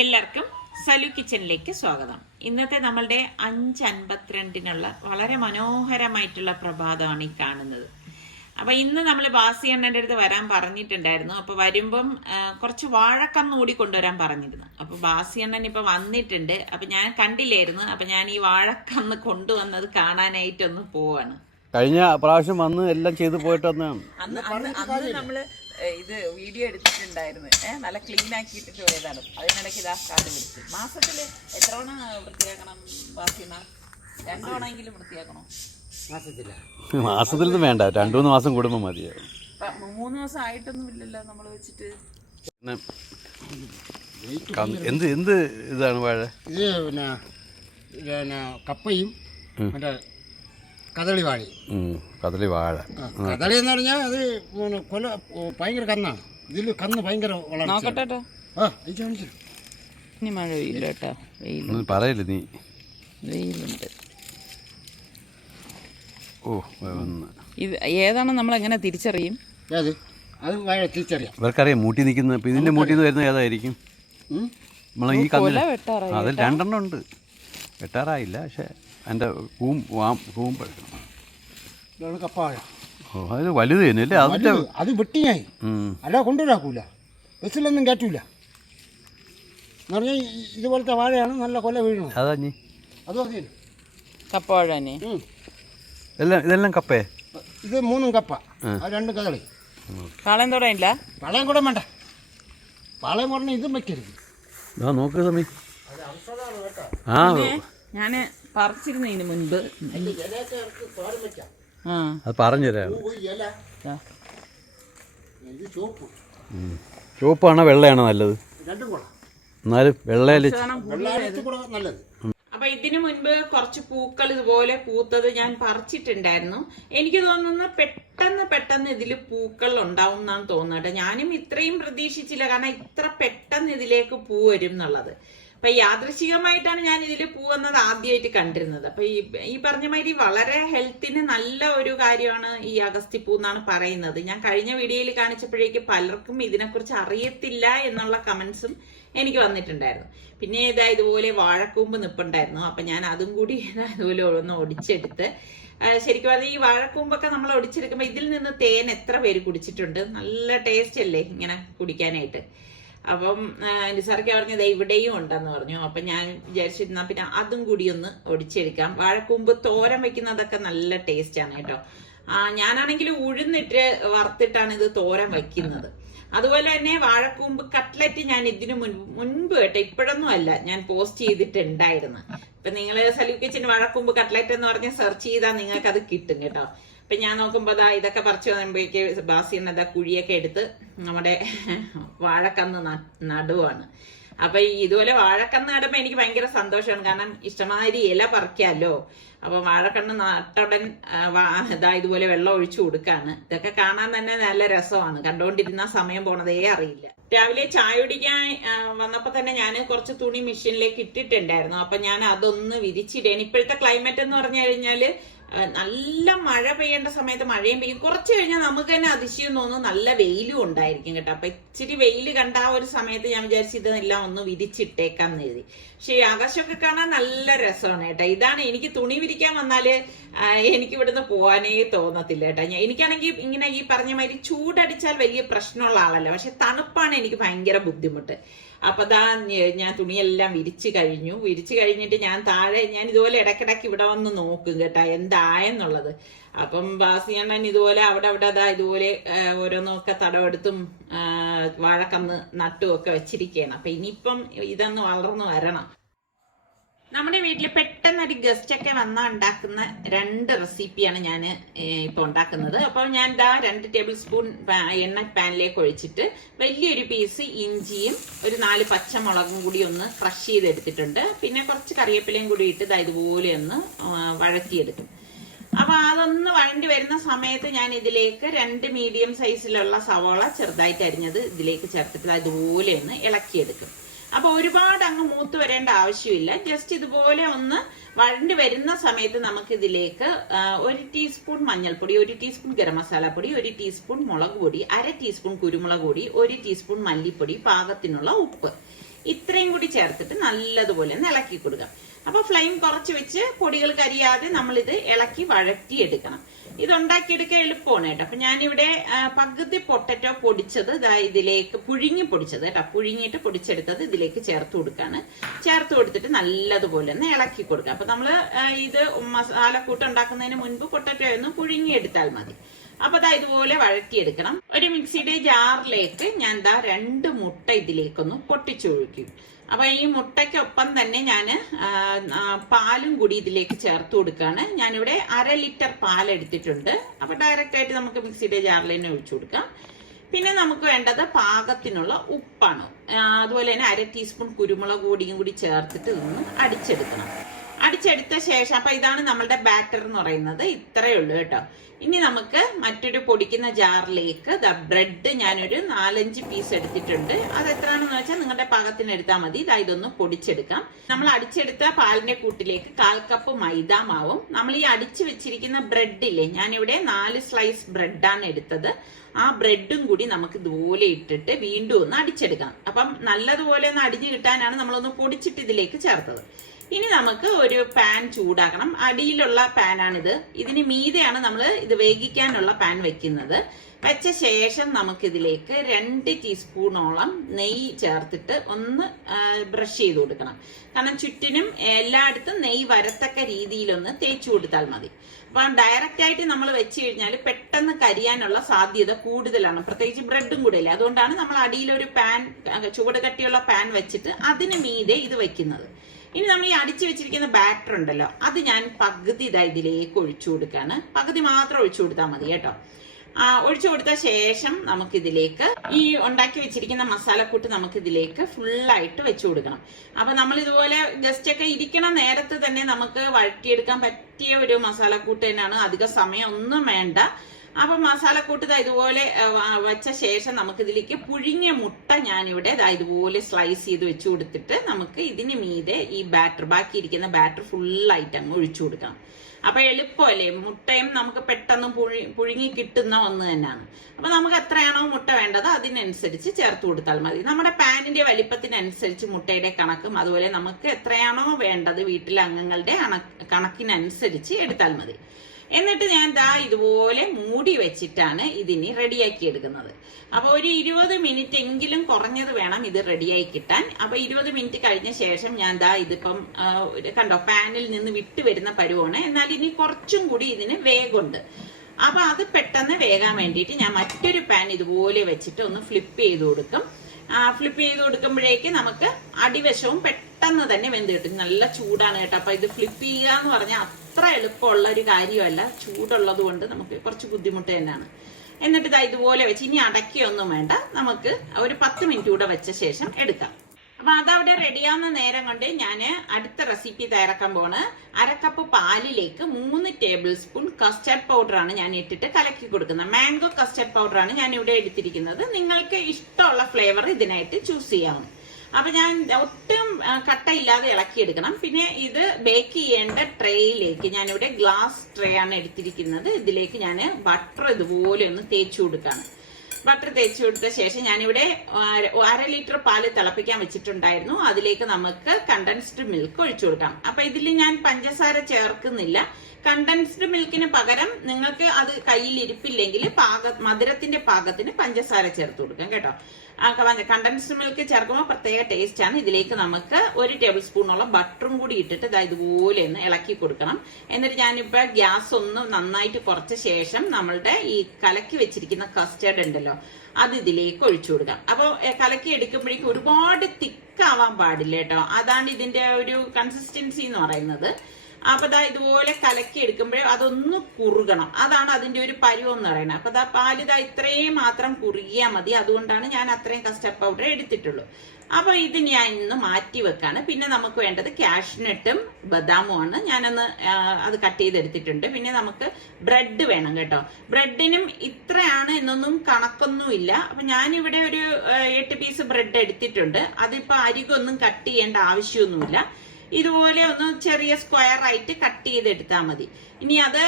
എല്ലാവർക്കും സലു കിച്ചണിലേക്ക് സ്വാഗതം. ഇന്നത്തെ നമ്മളുടെ 5:52 വളരെ മനോഹരമായിട്ടുള്ള പ്രഭാതമാണ് ഈ കാണുന്നത്. അപ്പൊ ഇന്ന് നമ്മൾ ബാസി അണ്ണൻ്റെ അടുത്ത് വരാൻ പറഞ്ഞിട്ടുണ്ടായിരുന്നു. അപ്പൊ വരുമ്പം കുറച്ച് വാഴക്കന്ന് കൂടി കൊണ്ടുവരാൻ പറഞ്ഞിരുന്നു. അപ്പൊ ബാസി അണ്ണൻ ഇപ്പൊ വന്നിട്ടുണ്ട്. അപ്പൊ ഞാൻ കണ്ടില്ലായിരുന്നു. അപ്പൊ ഞാൻ ഈ വാഴക്കന്ന് കൊണ്ടുവന്നത് കാണാനായിട്ടൊന്ന് പോവാണ്. കഴിഞ്ഞ പ്രാവശ്യം വന്ന് എല്ലാം ചെയ്ത് പോയിട്ടൊന്നാണ്. അന്ന് നമ്മള് ഇത് വീഡിയോ എടുത്തിട്ടുണ്ടായിരുന്നു. നല്ല ക്ലീൻ ആക്കിയിട്ട് പോയതാണ്. അതിനിടയ്ക്ക് ഇതാ കാട് പിടിച്ചു. മാസത്തില് എത്ര തവണ വൃത്തിയാക്കണം ബാസിന? 2 തവണയെങ്കിലും വൃത്തിയാക്കണോ? മാസത്തിലൊന്നും വേണ്ട, 2-3 മാസം കൂടുമ്പോൾ മതിയാകും. 3 ദിവസം ആയിട്ടൊന്നും ഇല്ലല്ലോ നമ്മൾ വെച്ചിട്ട്. എന്ത് എന്ത് ഇതാണ് വാഴ? ഇത് പിന്നെ കപ്പയും മറ്റേ കദളി വാഴയും. കദളി വാഴ, കദളി എന്ന് പറഞ്ഞാൽ അത് കൊല ഭയങ്കര കന്നാണ്. ഇതിൽ കന്ന് ഭയങ്കര നോക്കട്ടെ. ഇനി മഴ പെയ്യില്ല കേട്ടോ. വെയിൽ പറയില്ല നീ. വെയിലുണ്ട്. ഓ, ഇത് ഏതാണ് നമ്മൾ എങ്ങനെ തിരിച്ചറിയും? അത് വാഴ തിരിച്ചറിയാം. ഇവർക്കറിയാം മൂട്ടി നിൽക്കുന്ന. ഇപ്പം ഇതിൻ്റെ മൂട്ടിൽ നിന്ന് വരുന്ന ഏതായിരിക്കും? നമ്മൾ ഈ കന്നിൽ അതിൽ 2 എണ്ണം ഉണ്ട്. വെട്ടാറായില്ല, പക്ഷെ അതിൻ്റെ കൂമ്പെടുക്കണം. കപ്പാഴ അത് വലുത് തന്നെയല്ലേ? അതിൻ്റെ അത് വെട്ടിയായി അല്ല കൊണ്ടുവരാക്കൂല, ബസ്സിലൊന്നും കയറ്റൂല എന്ന് പറഞ്ഞാൽ ഇതുപോലത്തെ വാഴയാണ് നല്ല കൊല വീഴണം. അതാ നീ അത് മതി. കപ്പവാഴ ഇതെല്ലാം കപ്പേ? ഇത് 3 കപ്പ, 2 കദളി. പാളയം തുടങ്ങില്ല. പാളയം കൂടെ വേണ്ട. പാളയം കൂടെ ഇതും വെക്കരുത്. നോക്ക് സമി. ആ, ഞാന് പറിച്ചിരുന്നതിന് മുൻപ് അത് പറഞ്ഞുതരാം. ചുവപ്പാണോ വെള്ളയാണോ നല്ലത്? എന്നാലും വെള്ളയില് നല്ലത്. അപ്പൊ ഇതിനു മുൻപ് കുറച്ച് പൂക്കൾ ഇതുപോലെ പൂത്തത് ഞാൻ പറിച്ചിട്ടുണ്ടായിരുന്നു. എനിക്ക് തോന്നുന്നു പെട്ടെന്ന് ഇതില് പൂക്കൾ ഉണ്ടാവും എന്നാണ് തോന്നുന്നത്. ഞാനും ഇത്രയും പ്രതീക്ഷിച്ചില്ല, കാരണം ഇത്ര പെട്ടെന്ന് ഇതിലേക്ക് പൂ വരും എന്നുള്ളത്. അപ്പൊ യാദൃശികമായിട്ടാണ് ഞാൻ ഇതിൽ പൂ വന്നത് ആദ്യമായിട്ട് കണ്ടിരുന്നത്. അപ്പൊ ഈ പറഞ്ഞ മാതിരി വളരെ ഹെൽത്തിന് നല്ല ഒരു കാര്യമാണ് ഈ അഗസ്തിപ്പൂ എന്നാണ് പറയുന്നത്. ഞാൻ കഴിഞ്ഞ വീഡിയോയിൽ കാണിച്ചപ്പോഴേക്ക് പലർക്കും ഇതിനെക്കുറിച്ച് അറിയത്തില്ല എന്നുള്ള കമന്റ്സും എനിക്ക് വന്നിട്ടുണ്ടായിരുന്നു. പിന്നെ ഇതുപോലെ വാഴക്കൂമ്പ് നിപ്പുണ്ടായിരുന്നു. അപ്പൊ ഞാൻ അതും കൂടി ഇതുപോലെ ഒന്ന് ഒടിച്ചെടുത്ത്, ശരിക്കും പറഞ്ഞാൽ ഈ വാഴക്കൂമ്പൊക്കെ നമ്മൾ ഒടിച്ചെടുക്കുമ്പോൾ ഇതിൽ നിന്ന് തേൻ എത്ര പേര് കുടിച്ചിട്ടുണ്ട്? നല്ല ടേസ്റ്റ് അല്ലേ ഇങ്ങനെ കുടിക്കാനായിട്ട്. അപ്പം നിസാർക്ക് പറഞ്ഞത് ഇവിടെയും ഉണ്ടെന്ന് പറഞ്ഞു. അപ്പൊ ഞാൻ വിചാരിച്ചിരുന്ന പിന്നെ അതും കൂടി ഒന്ന് ഒടിച്ചെടുക്കാം. വാഴക്കൂമ്പ് തോരൻ വെക്കുന്നതൊക്കെ നല്ല ടേസ്റ്റ് ആണ് കേട്ടോ. ഞാനാണെങ്കിൽ ഉഴുന്നിട്ട് വറുത്തിട്ടാണ് ഇത് തോരൻ വയ്ക്കുന്നത്. അതുപോലെ തന്നെ വാഴക്കൂമ്പ് കട്ട്ലറ്റ് ഞാൻ ഇതിനു മുൻപ് കേട്ടോ, ഇപ്പോഴൊന്നും അല്ല, ഞാൻ പോസ്റ്റ് ചെയ്തിട്ടുണ്ടായിരുന്നു. ഇപ്പൊ നിങ്ങൾ സലു കിച്ചൻ വാഴക്കൂമ്പ് കട്ട്ലറ്റ് എന്ന് പറഞ്ഞ് സെർച്ച് ചെയ്താൽ നിങ്ങൾക്ക് അത് കിട്ടും കേട്ടോ. അപ്പൊ ഞാൻ നോക്കുമ്പോ ഇതൊക്കെ പറിച്ചു വന്നപ്പോഴേക്ക് ബാസിന്ന് കുഴിയൊക്കെ എടുത്ത് നമ്മുടെ വാഴക്കന്ന് നടുവാണ്. അപ്പൊ ഇതുപോലെ വാഴക്കന്ന് നടുമ്പോ എനിക്ക് ഭയങ്കര സന്തോഷമാണ്, കാരണം ഇഷ്ടമാതിരി ഇല പറിക്കാമല്ലോ. അപ്പൊ വാഴക്കണ്ണ് നട്ടുടൻ ഇതുപോലെ വെള്ളം ഒഴിച്ചു കൊടുക്കാണ്. ഇതൊക്കെ കാണാൻ തന്നെ നല്ല രസമാണ്. കണ്ടുകൊണ്ടിരുന്ന സമയം പോണതേ അറിയില്ല. രാവിലെ ചായ കുടിക്കാൻ വന്നപ്പോ തന്നെ ഞാൻ കുറച്ച് തുണി മെഷീനിലേക്ക് ഇട്ടിട്ടുണ്ടായിരുന്നു. അപ്പൊ ഞാൻ അതൊന്ന് വിരിച്ചിടേണ്. ഇപ്പോഴത്തെ ക്ലൈമറ്റ് എന്ന് പറഞ്ഞു കഴിഞ്ഞാല് നല്ല മഴ പെയ്യേണ്ട സമയത്ത് മഴയും പെയ്യും, കുറച്ച് കഴിഞ്ഞാൽ നമുക്ക് തന്നെ അതിശയം തോന്നും നല്ല വെയിലും ഉണ്ടായിരിക്കും കേട്ടോ. അപ്പൊ ഇച്ചിരി വെയിൽ കണ്ട ആ ഒരു സമയത്ത് ഞാൻ വിചാരിച്ചു ഇതെല്ലാം ഒന്ന് വിരിച്ചിട്ടേക്കാന്ന് എഴുതി. പക്ഷെ ഈ ആകാശമൊക്കെ കാണാൻ നല്ല രസമാണ് കേട്ടോ. ഇതാണ് എനിക്ക് തുണി വിരിക്കാൻ വന്നാല് എനിക്ക് ഇവിടുന്ന് പോകാനേ തോന്നത്തില്ല കേട്ടോ. എനിക്കാണെങ്കിൽ ഇങ്ങനെ ഈ പറഞ്ഞ മാതിരി ചൂടടിച്ചാൽ വലിയ പ്രശ്നമുള്ള ആളല്ല, പക്ഷെ തണുപ്പാണ് എനിക്ക് ഭയങ്കര ബുദ്ധിമുട്ട്. അപ്പൊ ഞാൻ തുണിയെല്ലാം വിരിച്ചു കഴിഞ്ഞിട്ട് ഞാൻ താഴെ ഞാൻ ഇതുപോലെ ഇടയ്ക്കിടയ്ക്ക് ഇവിടെ വന്ന് നോക്കും കേട്ടോ എന്തായെന്നുള്ളത്. അപ്പം ബാസിയണ്ണൻ ഇതുപോലെ അവിടെ ഇതുപോലെ ഓരോന്നൊക്കെ തടവെടുത്തും വാഴക്കന്ന് നട്ടും ഒക്കെ വെച്ചിരിക്കുകയാണ്. അപ്പൊ ഇനിയിപ്പം ഇതൊന്ന് വളർന്നു വരണം. നമ്മുടെ വീട്ടിൽ പെട്ടെന്നൊരു ഗസ്റ്റ് ഒക്കെ വന്നാൽ ഉണ്ടാക്കുന്ന 2 റെസിപ്പിയാണ് ഞാൻ ഇപ്പൊ ഉണ്ടാക്കുന്നത്. അപ്പൊ ഞാൻ 2 ടേബിൾ സ്പൂൺ എണ്ണ പാനിലേക്ക് ഒഴിച്ചിട്ട് വലിയൊരു പീസ് ഇഞ്ചിയും ഒരു 4 പച്ചമുളകും കൂടി ഒന്ന് ക്രഷ് ചെയ്തെടുത്തിട്ടുണ്ട്. പിന്നെ കുറച്ച് കറിവേപ്പിലയും കൂടി ഇട്ട് ഇതുപോലെ ഒന്ന് വഴറ്റിയെടുക്കും. അപ്പൊ അതൊന്ന് വഴണ്ടി വരുന്ന സമയത്ത് ഞാൻ ഇതിലേക്ക് 2 മീഡിയം സൈസിലുള്ള സവാള ചെറുതായിട്ട് അരിഞ്ഞത് ഇതിലേക്ക് ചേർത്തിട്ട് ഇതുപോലെ ഒന്ന് ഇളക്കിയെടുക്കും. അപ്പൊ ഒരുപാട് അങ്ങ് മൂത്ത് വരേണ്ട ആവശ്യമില്ല. ജസ്റ്റ് ഇതുപോലെ ഒന്ന് വഴണ്ടി വരുന്ന സമയത്ത് നമുക്ക് ഇതിലേക്ക് 1 ടീസ്പൂൺ മഞ്ഞൾപ്പൊടി, 1 ടീസ്പൂൺ ഗരം മസാലപ്പൊടി, 1 ടീസ്പൂൺ മുളക് പൊടി, 1/2 ടീസ്പൂൺ കുരുമുളക് പൊടി, 1 ടീസ്പൂൺ മല്ലിപ്പൊടി, പാകത്തിനുള്ള ഉപ്പ് ഇത്രയും കൂടി ചേർത്തിട്ട് നല്ലതുപോലെ ഒന്ന് ഇളക്കി കൊടുക്കാം. അപ്പൊ ഫ്ലെയിം കുറച്ച് വെച്ച് പൊടികൾ കരിയാതെ നമ്മളിത് ഇളക്കി വഴറ്റിയെടുക്കണം. ഇത് ഉണ്ടാക്കിയെടുക്കാൻ എളുപ്പമാണ് കേട്ടോ. അപ്പൊ ഞാനിവിടെ പകുതി പൊട്ടറ്റോ പൊടിച്ചത് ഇതിലേക്ക് പുഴുങ്ങി പൊടിച്ചത് കേട്ടോ, പുഴുങ്ങിയിട്ട് പൊടിച്ചെടുത്തത് ഇതിലേക്ക് ചേർത്ത് കൊടുക്കാണ്. ചേർത്ത് കൊടുത്തിട്ട് നല്ലതുപോലെ ഒന്ന് ഇളക്കി കൊടുക്കുക. അപ്പൊ നമ്മള് ഇത് മസാലക്കൂട്ട് ഉണ്ടാക്കുന്നതിന് മുൻപ് പൊട്ടറ്റോ ഒന്ന് പുഴുങ്ങിയെടുത്താൽ മതി. അപ്പൊ ഇതുപോലെ വഴറ്റിയെടുക്കണം. ഒരു മിക്സിയുടെ ജാറിലേക്ക് ഞാൻ 2 മുട്ട ഇതിലേക്കൊന്ന് പൊട്ടിച്ചൊഴിക്കും. അപ്പൊ ഈ മുട്ടയ്ക്കൊപ്പം തന്നെ ഞാൻ പാലും കൂടി ഇതിലേക്ക് ചേർത്ത് കൊടുക്കുകയാണ്. ഞാനിവിടെ 1/2 ലിറ്റർ പാൽ എടുത്തിട്ടുണ്ട്. അപ്പൊ ഡയറക്റ്റ് ആയിട്ട് നമുക്ക് മിക്സിയുടെ ജാറിൽ തന്നെ ഒഴിച്ചു കൊടുക്കാം. പിന്നെ നമുക്ക് വേണ്ടത് പാകത്തിനുള്ള ഉപ്പാണ്. അതുപോലെ തന്നെ 1/2 ടീസ്പൂൺ കുരുമുളക് പൊടിയും കൂടി ചേർത്തിട്ട് ഇതൊന്ന് അടിച്ചെടുക്കണം. അടിച്ചെടുത്ത ശേഷം അപ്പൊ ഇതാണ് നമ്മളുടെ ബാറ്റർ എന്ന് പറയുന്നത്. ഇത്രയേ ഉള്ളൂ കേട്ടോ. ഇനി നമുക്ക് മറ്റൊരു പൊടിക്കുന്ന ജാറിലേക്ക് ബ്രെഡ് ഞാനൊരു 4-5 പീസ് എടുത്തിട്ടുണ്ട്. അത് എത്രയാണെന്ന് വെച്ചാൽ നിങ്ങളുടെ പാകത്തിന് എടുത്താൽ മതി. ഇതൊന്ന് പൊടിച്ചെടുക്കാം. നമ്മൾ അടിച്ചെടുത്ത പാലിന്റെ കൂട്ടിലേക്ക് 1/4 കപ്പ് മൈദ മാവും നമ്മൾ ഈ അടിച്ചു വെച്ചിരിക്കുന്ന ബ്രെഡില്ലേ, ഞാനിവിടെ 4 സ്ലൈസ് ബ്രെഡാണ് എടുത്തത്. ആ ബ്രെഡും കൂടി നമുക്ക് ഇതുപോലെ ഇട്ടിട്ട് വീണ്ടും ഒന്ന് അടിച്ചെടുക്കണം. അപ്പം നല്ലതുപോലെ ഒന്ന് അടിഞ്ഞു കിട്ടാനാണ് നമ്മളൊന്ന് പൊടിച്ചിട്ട് ഇതിലേക്ക് ചേർത്തത്. ഇനി നമുക്ക് ഒരു പാൻ ചൂടാക്കണം. അടിയിലുള്ള പാനാണിത്. ഇതിന് മീതെയാണ് നമ്മൾ ഇത് വേവിക്കാനുള്ള പാൻ വെക്കുന്നത്. വെച്ച ശേഷം നമുക്കിതിലേക്ക് 2 ടീസ്പൂണോളം നെയ്യ് ചേർത്തിട്ട് ഒന്ന് ബ്രഷ് ചെയ്ത് കൊടുക്കണം. കാരണം ചുറ്റിനും എല്ലായിടത്തും നെയ്യ് വരത്തക്ക രീതിയിലൊന്ന് തേച്ചു കൊടുത്താൽ മതി. അപ്പൊ ഡയറക്റ്റ് ആയിട്ട് നമ്മൾ വെച്ച് കഴിഞ്ഞാൽ പെട്ടെന്ന് കരിയാനുള്ള സാധ്യത കൂടുതലാണ്, പ്രത്യേകിച്ച് ബ്രെഡും കൂടെ അല്ലേ. അതുകൊണ്ടാണ് നമ്മൾ അടിയിലൊരു പാൻ, ചുവട് കട്ടിയുള്ള പാൻ വെച്ചിട്ട് അതിന് മീതെ ഇത് വെക്കുന്നത്. ഇനി നമ്മൾ ഈ അടിച്ചു വെച്ചിരിക്കുന്ന ബാറ്റർ ഉണ്ടല്ലോ, അത് ഞാൻ പകുതി ഇതിലേക്ക് ഒഴിച്ചു കൊടുക്കാണ്. പകുതി മാത്രം ഒഴിച്ചു കൊടുത്താൽ മതി കേട്ടോ. ഒഴിച്ചു കൊടുത്ത ശേഷം നമുക്കിതിലേക്ക് ഈ ഉണ്ടാക്കി വെച്ചിരിക്കുന്ന മസാലക്കൂട്ട് നമുക്കിതിലേക്ക് ഫുള്ളായിട്ട് വെച്ചു കൊടുക്കണം. അപ്പൊ നമ്മൾ ഇതുപോലെ ഗസ്റ്റ് ഒക്കെ ഇരിക്കണ നേരത്ത് തന്നെ നമുക്ക് വഴറ്റിയെടുക്കാൻ പറ്റിയ ഒരു മസാലക്കൂട്ട് തന്നെയാണ്. അധിക സമയം ഒന്നും വേണ്ട. അപ്പൊ മസാലക്കൂട്ട് ഇതുപോലെ വെച്ച ശേഷം നമുക്കിതിലേക്ക് പുഴുങ്ങിയ മുട്ട ഞാനിവിടെ ഇതുപോലെ സ്ലൈസ് ചെയ്ത് വെച്ചു കൊടുത്തിട്ട് നമുക്ക് ഇതിന് മീതെ ഈ ബാറ്റർ, ബാക്കിയിരിക്കുന്ന ബാറ്റർ ഫുള്ളായിട്ട് അങ്ങ് ഒഴിച്ചു കൊടുക്കണം. അപ്പൊ എളുപ്പമല്ലേ, മുട്ടയും നമുക്ക് പെട്ടെന്ന് പുഴുങ്ങി കിട്ടുന്ന ഒന്ന് തന്നെയാണ്. അപ്പൊ നമുക്ക് എത്രയാണോ മുട്ട വേണ്ടത് അതിനനുസരിച്ച് ചേർത്ത് കൊടുത്താൽ മതി. നമ്മുടെ പാനിന്റെ വലിപ്പത്തിനനുസരിച്ച് മുട്ടയുടെ കണക്കും അതുപോലെ നമുക്ക് എത്രയാണോ വേണ്ടത് വീട്ടിലെ അംഗങ്ങളുടെ കണക്കിനനുസരിച്ച് എടുത്താൽ മതി. എന്നിട്ട് ഞാൻ ഇതുപോലെ മൂടി വെച്ചിട്ടാണ് ഇതിന് റെഡിയാക്കി എടുക്കുന്നത്. അപ്പൊ ഒരു 20 മിനിറ്റ് എങ്കിലും കുറഞ്ഞത് വേണം ഇത് റെഡിയായി കിട്ടാൻ. അപ്പൊ 20 മിനിറ്റ് കഴിഞ്ഞ ശേഷം ഞാൻ ഇതിപ്പം കണ്ടോ പാനിൽ നിന്ന് വിട്ടു വരുന്ന പരുവാണ്. എന്നാൽ ഇനി കുറച്ചും കൂടി ഇതിന് വേഗമുണ്ട്. അപ്പൊ അത് പെട്ടെന്ന് വേകാൻ വേണ്ടിയിട്ട് ഞാൻ മറ്റൊരു പാൻ ഇതുപോലെ വെച്ചിട്ട് ഒന്ന് ഫ്ലിപ്പ് ചെയ്ത് കൊടുക്കും. ഫ്ലിപ്പ് ചെയ്ത് കൊടുക്കുമ്പോഴേക്ക് നമുക്ക് അടിവശവും പെട്ടെന്ന് തന്നെ വെന്ത് കിട്ടും. നല്ല ചൂടാണ് കേട്ടോ. അപ്പൊ ഇത് ഫ്ലിപ്പ് ചെയ്യുക എന്ന് പറഞ്ഞാൽ അത്ര എളുപ്പമുള്ള ഒരു കാര്യമല്ല. ചൂടുള്ളത് കൊണ്ട് നമുക്ക് കുറച്ച് ബുദ്ധിമുട്ട് തന്നെയാണ്. എന്നിട്ട് ഇതുപോലെ വെച്ച് ഇനി അടയ്ക്കൊന്നും വേണ്ട, നമുക്ക് ഒരു 10 മിനിറ്റ് കൂടെ വെച്ച ശേഷം എടുക്കാം. അപ്പൊ അതവിടെ റെഡിയാവുന്ന നേരം കൊണ്ട് ഞാൻ അടുത്ത റെസിപ്പി തയ്യാറാക്കാൻ പോണ്. 1/2 കപ്പ് പാലിലേക്ക് 3 ടേബിൾ സ്പൂൺ കസ്റ്റർഡ് പൗഡറാണ് ഞാൻ ഇട്ടിട്ട് കലക്കി കൊടുക്കുന്നത്. മാംഗോ കസ്റ്റർഡ് പൗഡറാണ് ഞാൻ ഇവിടെ എടുത്തിരിക്കുന്നത്. നിങ്ങൾക്ക് ഇഷ്ടമുള്ള ഫ്ലേവർ ഇതിനായിട്ട് ചൂസ് ചെയ്യാവുന്നു. അപ്പൊ ഞാൻ ഒട്ടും കട്ടയില്ലാതെ ഇളക്കിയെടുക്കണം. പിന്നെ ഇത് ബേക്ക് ചെയ്യേണ്ട ട്രേയിലേക്ക് ഞാനിവിടെ ഗ്ലാസ് ട്രേ ആണ് എടുത്തിരിക്കുന്നത്. ഇതിലേക്ക് ഞാൻ ബട്ടർ ഇതുപോലെ ഒന്ന് തേച്ചു കൊടുക്കാണ്. ബട്ടർ തേച്ചു കൊടുത്ത ശേഷം ഞാനിവിടെ 1/2 ലിറ്റർ പാല് തിളപ്പിക്കാൻ വെച്ചിട്ടുണ്ടായിരുന്നു. അതിലേക്ക് നമുക്ക് കണ്ടൻസ്ഡ് മിൽക്ക് ഒഴിച്ചു കൊടുക്കാം. അപ്പൊ ഇതിൽ ഞാൻ പഞ്ചസാര ചേർക്കുന്നില്ല. കണ്ടൻസ്ഡ് മിൽക്കിന് പകരം നിങ്ങൾക്ക് അത് കയ്യിൽ ഇരിപ്പില്ലെങ്കിൽ മധുരത്തിന്റെ പാകത്തിന് പഞ്ചസാര ചേർത്ത് കൊടുക്കാം കേട്ടോ. കണ്ടൻസ്ഡ് മിൽക്ക് ചേർക്കുമ്പോൾ പ്രത്യേക ടേസ്റ്റ് ആണ്. ഇതിലേക്ക് നമുക്ക് 1 ടേബിൾ സ്പൂണോളം ബട്ടറും കൂടി ഇട്ടിട്ട് ഇതുപോലെ ഒന്ന് ഇളക്കി കൊടുക്കണം. എന്നിട്ട് ഞാനിപ്പോ ഗ്യാസ് ഒന്ന് നന്നായിട്ട് കുറച്ച ശേഷം നമ്മളുടെ ഈ കലക്കി വെച്ചിരിക്കുന്ന കസ്റ്റർഡ് ഉണ്ടല്ലോ അത് ഇതിലേക്ക് ഒഴിച്ചു കൊടുക്കാം. അപ്പൊ കലക്കി എടുക്കുമ്പോഴേക്കും ഒരുപാട് തിക്കാവാൻ പാടില്ല കേട്ടോ. അതാണ് ഇതിന്റെ ഒരു കൺസിസ്റ്റൻസി എന്ന് പറയുന്നത്. അപ്പൊ ഇതുപോലെ കലക്കി എടുക്കുമ്പോഴേ അതൊന്ന് കുറുകണം. അതാണ് അതിന്റെ ഒരു പരുവം എന്ന് പറയുന്നത്. അപ്പൊ പാല് ഇത്രയും മാത്രം കുറുകിയാൽ മതി. അതുകൊണ്ടാണ് ഞാൻ അത്രയും കസ്റ്റർഡ് പൗഡർ എടുത്തിട്ടുള്ളൂ. അപ്പൊ ഇത് ഞാൻ ഇന്ന് മാറ്റി വെക്കാണ്. പിന്നെ നമുക്ക് വേണ്ടത് കാഷ്നട്ടും ബദാമും ആണ്. ഞാനൊന്ന് അത് കട്ട് ചെയ്തെടുത്തിട്ടുണ്ട്. പിന്നെ നമുക്ക് ബ്രെഡ് വേണം കേട്ടോ. ബ്രെഡിനും ഇത്രയാണ് എന്നൊന്നും കണക്കൊന്നുമില്ല. അപ്പൊ ഞാനിവിടെ ഒരു 8 പീസ് ബ്രെഡ് എടുത്തിട്ടുണ്ട്. അതിപ്പോ അരികൊന്നും കട്ട് ചെയ്യേണ്ട ആവശ്യമൊന്നുമില്ല. ഇതുപോലെ ഒന്ന് ചെറിയ സ്ക്വയർ ആയിട്ട് കട്ട് ചെയ്തെടുത്താൽ മതി. ഇനി അത്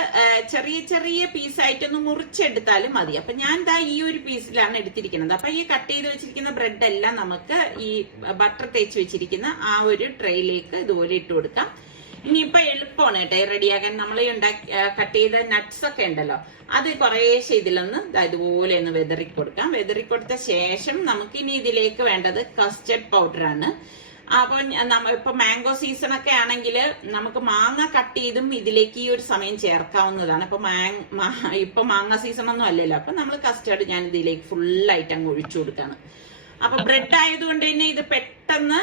ചെറിയ ചെറിയ പീസായിട്ടൊന്ന് മുറിച്ചെടുത്താലും മതി. അപ്പൊ ഞാൻ ദാ ഈ ഒരു പീസിലാണ് എടുത്തിരിക്കുന്നത്. അപ്പൊ ഈ കട്ട് ചെയ്ത് വെച്ചിരിക്കുന്ന ബ്രെഡ് എല്ലാം നമുക്ക് ഈ ബട്ടർ തേച്ച് വെച്ചിരിക്കുന്ന ആ ഒരു ട്രേയിലേക്ക് ഇതുപോലെ ഇട്ട് കൊടുക്കാം. ഇനിയിപ്പൊ എളുപ്പമാണ് കേട്ടോ റെഡിയാക്കാൻ. നമ്മൾ കട്ട് ചെയ്ത നട്ട്സ് ഒക്കെ ഉണ്ടല്ലോ, അത് കുറേശ്ശെ ഇതിലൊന്ന് ഇതുപോലെ ഒന്ന് വെതറി കൊടുക്കാം. വെതറി കൊടുത്ത ശേഷം നമുക്ക് ഇനി ഇതിലേക്ക് വേണ്ടത് കസ്റ്റർഡ് പൗഡറാണ്. അപ്പൊ ഇപ്പൊ മാംഗോ സീസൺ ഒക്കെ ആണെങ്കിൽ നമുക്ക് മാങ്ങ കട്ട് ചെയ്തും ഇതിലേക്ക് ഈ ഒരു സമയം ചേർക്കാവുന്നതാണ്. ഇപ്പൊ മാങ്ങ സീസൺ ഒന്നും അല്ലല്ലോ. അപ്പൊ നമ്മൾ കസ്റ്റർഡ് ഞാൻ ഇതിലേക്ക് ഫുള്ളായിട്ട് അങ്ങ് ഒഴിച്ചു കൊടുക്കാണ്. അപ്പൊ ബ്രെഡ് ആയതുകൊണ്ട് തന്നെ ഇത് പെട്ടെന്ന്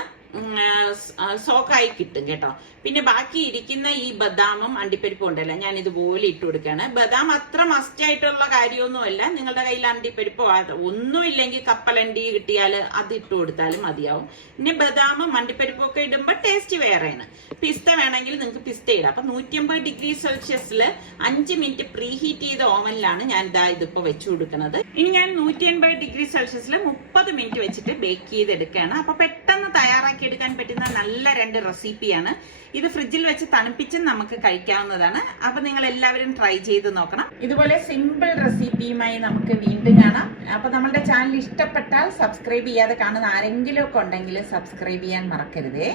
സോക്കായി കിട്ടും കേട്ടോ. പിന്നെ ബാക്കി ഇരിക്കുന്ന ഈ ബദാമും അണ്ടിപ്പരിപ്പും ഉണ്ടല്ലോ, ഞാൻ ഇതുപോലെ ഇട്ട് കൊടുക്കുകയാണ്. ബദാം അത്ര മസ്റ്റ് ആയിട്ടുള്ള കാര്യമൊന്നുമല്ല. നിങ്ങളുടെ കയ്യിൽ അണ്ടിപ്പരിപ്പോ ഒന്നുമില്ലെങ്കിൽ കപ്പലണ്ടി കിട്ടിയാൽ അത് ഇട്ട് കൊടുത്താലും മതിയാവും. പിന്നെ ബദാമും അണ്ടിപ്പരിപ്പും ഒക്കെ ഇടുമ്പോൾ ടേസ്റ്റ് വേറെയാണ്. പിസ്ത വേണമെങ്കിൽ നിങ്ങൾക്ക് പിസ്ത ഇടാം. അപ്പൊ 150 ഡിഗ്രി സെൽഷ്യസിൽ 5 മിനിറ്റ് പ്രീ ഹീറ്റ് ചെയ്ത ഓവനിലാണ് ഞാൻ ഇതിപ്പോ വെച്ചു കൊടുക്കുന്നത്. ഇനി ഞാൻ 180 ഡിഗ്രി സെൽഷ്യസിൽ 30 മിനിറ്റ് വെച്ചിട്ട് ബേക്ക് ചെയ്തെടുക്കുകയാണ്. അപ്പൊ പെട്ടെന്ന് തയ്യാറാക്കി എടുക്കാൻ പറ്റുന്ന നല്ല 2 റെസിപ്പിയാണ് ഇത്. ഫ്രിഡ്ജിൽ വെച്ച് തണുപ്പിച്ച് നമുക്ക് കഴിക്കാവുന്നതാണ്. അപ്പൊ നിങ്ങൾ എല്ലാവരും ട്രൈ ചെയ്ത് നോക്കണം. ഇതുപോലെ സിമ്പിൾ റെസിപ്പിയുമായി നമുക്ക് വീണ്ടും കാണാം. അപ്പൊ നമ്മുടെ ചാനൽ ഇഷ്ടപ്പെട്ടാൽ സബ്സ്ക്രൈബ് ചെയ്യാതെ കാണുന്ന ആരെങ്കിലും ഒക്കെ ഉണ്ടെങ്കിൽ സബ്സ്ക്രൈബ് ചെയ്യാൻ മറക്കരുതേ.